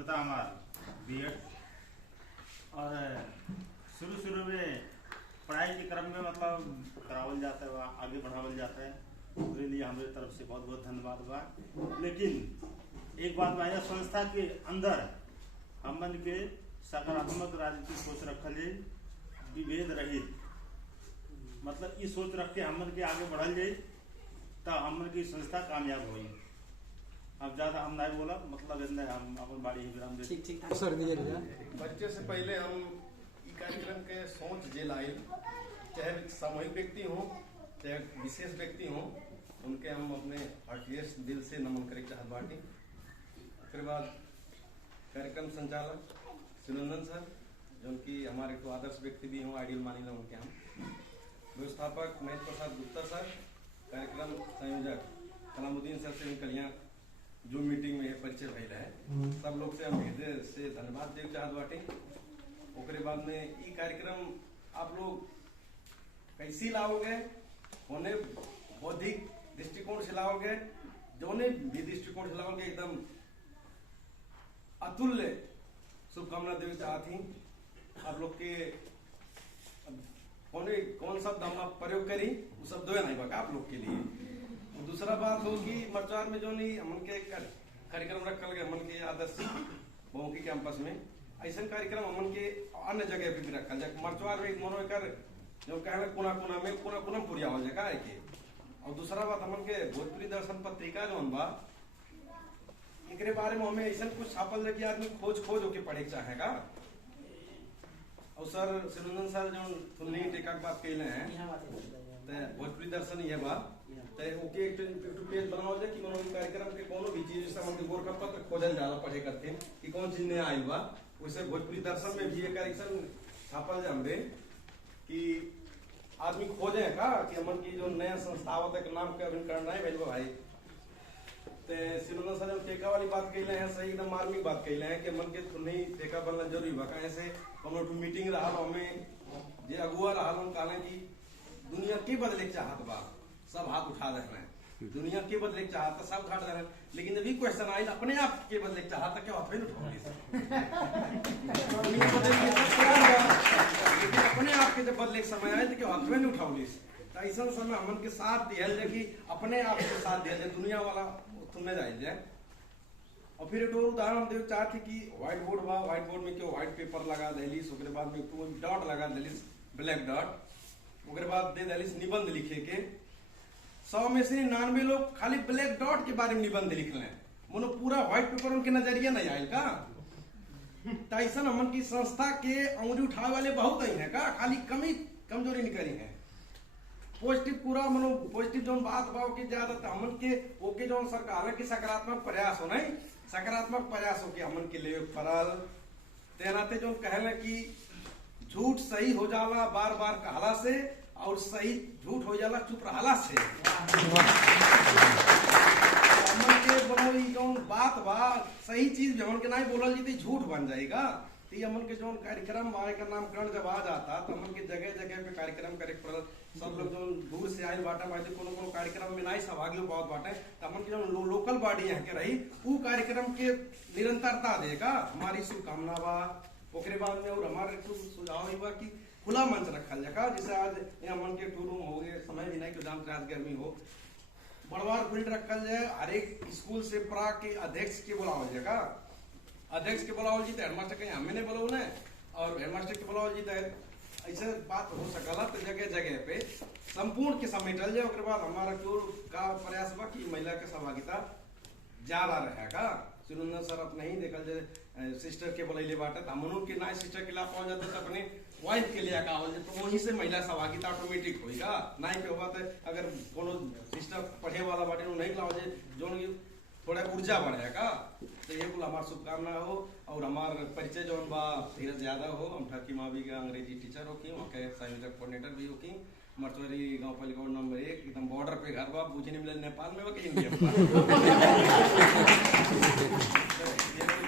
योग्यता हमार बीएड और शुरू में पढ़ाई के क्रम में मतलब करावल जाता है, आगे बढ़ावल जाता है। उसके लिए हमारे तरफ से बहुत बहुत धन्यवाद बा। लेकिन एक बात बा, संस्था के अंदर हमन के सकारात्मक राजनीतिक सोच रखल है, विभेद रहित, मतलब ये सोच रख के हमन के आगे बढ़ल जाए तो हमन की संस्था कामयाब होई। अब ज्यादा हम नहीं बोला, मतलब हम अपन बाड़ी ही विराम दे। ठीक सर बच्चे से पहले हम ई कार्यक्रम के सोच जे लाइल, चाहे सामूहिक व्यक्ति हो चाहे विशेष व्यक्ति हो, उनके हम अपने हार्टिएस्ट दिल से नमन करे चाहत बाटी। उसके बाद कार्यक्रम संचालक सुनंदन सर, जो कि हमारे को आदर्श व्यक्ति भी हो, आइडियल मानी ला उनके हम। व्यवस्थापक महेश प्रसाद गुप्ता सर, कार्यक्रम संयोजक कलामुद्दीन सर से उनके यहाँ जो मीटिंग में परिचय भइल है, सब लोग से हम हृदय से धन्यवाद दे चाहत बाटे। ओकरे बाद में ई कार्यक्रम आप लोग कैसी लाओगे, होने बौद्धिक दृष्टिकोण से लाओगे, जोने भी दृष्टिकोण से लाओगे, एकदम अतुल्य शुभकामना देवी चाहती। आप लोग के कौन शब्द हम प्रयोग करी वो शब्द नहीं बका आप लोग के लिए। और दूसरा बात हो कि मरचार में जो नहीं हमन के कार्यक्रम रखल गए, हमन के आदर्श बहुमुखी कैंपस में ऐसा कार्यक्रम हमन के अन्य जगह पे भी रखल जाए। मरचवार में मनो कर जो कहे कोना कोना में पूरी आवल जगह के। और दूसरा बात हमन के भोजपुरी दर्शन पत्रिका जो बा, एकरे बारे में हमें ऐसा कुछ छापल है कि आदमी खोज होके पढ़े चाहेगा। और सर सुनंदन सर जो सुनने टेका की बात कहले हैं, भोजपुरी दर्शन ये बा, ओके एक पेज बनाओ जाए कि मनोरंजन कार्यक्रम के कोनो भी चीज जैसे हमके गोरखा पत्र खोजल जाला पढ़े करते कि कौन चीज नया आइल बा, वैसे भोजपुरी दर्शन में भी एक कार्यक्रम छापल जाए हमरे कि आदमी खोजे का कि हमन की जो नया संस्थावत है नाम के अभी करना है भाई भाई। ते सिनुना सर टेका वाली बात कहले हैं, सही एकदम मार्मिक बात कहले हैं कि मन के नहीं टेका बनना जरूरी बा। ऐसे कोनो मीटिंग रहा हमें जे अगुआ रहा हम कहले कि दुनिया के बदले चाहत बा, सब हाथ उठा रहे हैं, दुनिया के बदले चाहता सब उठा रहे हैं। लेकिन जब भी क्वेश्चन आई अपने आप के बदले चाहता क्या हाथ में उठाओगे दुनिया बदले लेकिन अपने आप के जब बदले समय आए तो क्या हाथ में उठाओगे। ऐसा समय हमन के साथ दिया जाए कि अपने आप के साथ दिया जाए, दुनिया वाला सुनने जाए। और फिर एक उदाहरण हम देख चाहते कि व्हाइट बोर्ड बा, व्हाइट बोर्ड में क्यों व्हाइट पेपर लगा देलिस, उसके बाद में डॉट लगा देलिस, ब्लैक डॉट, उसके बाद दे देलिस निबंध लिखे के। 100 में से 99 लोग खाली ब्लैक डॉट के बारे में निबंध लिख रहे हैं, मनो पूरा व्हाइट पेपर उनके नजरिया नहीं आयल का। टाइसन हमन की संस्था के अंगुली उठाए वाले बहुत ही है का, खाली कमजोरी निकली है। पॉजिटिव पूरा मनो पॉजिटिव जो बात बा के ज्यादा हमन के ओके जो सरकार के सकारात्मक प्रयास हो नहीं, सकारात्मक प्रयास हो के हमन के लिए फरल तेनाते जो कहले कि झूठ सही हो जाला बार बार कहला से, और सही झूठ हो जाला चुप रहला से। हमन के बनो जो बात बा सही चीज हमन के नहीं बोलल जीती झूठ बन जाएगा। तो ये हमन के जो कार्यक्रम आए का नामकरण जब आ जाता तो हमन के जगह जगह पे कार्यक्रम करे पड़ल। सब लोग जो दूर से आये बाटा बाटे कोनो कार्यक्रम में नहीं सहभागी हो पावत बाटे, तो हमन के जो लोकल बॉडी यहाँ के रही वो कार्यक्रम के निरंतरता देगा, हमारी शुभकामना बा। ओकरे बाद में और हमारे सुझाव ही बा कि खुला मंच रखल जाएगा। जैसे आज यहाँ मन के टूर रूम हो गए, समय भी नहीं कि जाम रात गर्मी हो, बड़वार फील्ड रखल जाए। हर एक स्कूल से प्रा के अध्यक्ष के बुलावल जाएगा, अध्यक्ष के बुलावल जी हेडमास्टर के हमें नहीं बुलाओ न, और हेडमास्टर के बुलावल जी ऐसे बात हो सकला। तो जगह जगह पे संपूर्ण के समेटल जाए। उसके बाद हमारा क्यों का प्रयास बा कि महिला के सहभागिता ज्यादा रहेगा। सुनंदन सर अपने ही देखल जाए सिस्टर के बोले बाटे, हमनों के ना सिस्टर के ला पहुंच जाते तो अपने वाइफ के लिए का हो जाए, तो वहीं से महिला सहभागिता ऑटोमेटिक होगा। नहीं पे हुआ तो अगर कोनो सिस्टर पढ़े वाला बाटे नहीं लाओ जाए जो थोड़ा ऊर्जा बढ़ेगा। तो ये कुल हमारा शुभकामना हो। और हमारा परिचय जो बा धीरज यादव हो, हम ठरकी मावी के अंग्रेजी टीचर हो की, वहाँ के संयोजक कोऑर्डिनेटर भी हो की, मरचोरी गांव पालिका नंबर 1 एकदम बॉर्डर पे घर बा, पूछे नहीं मिले नेपाल में वो कि इंडिया में।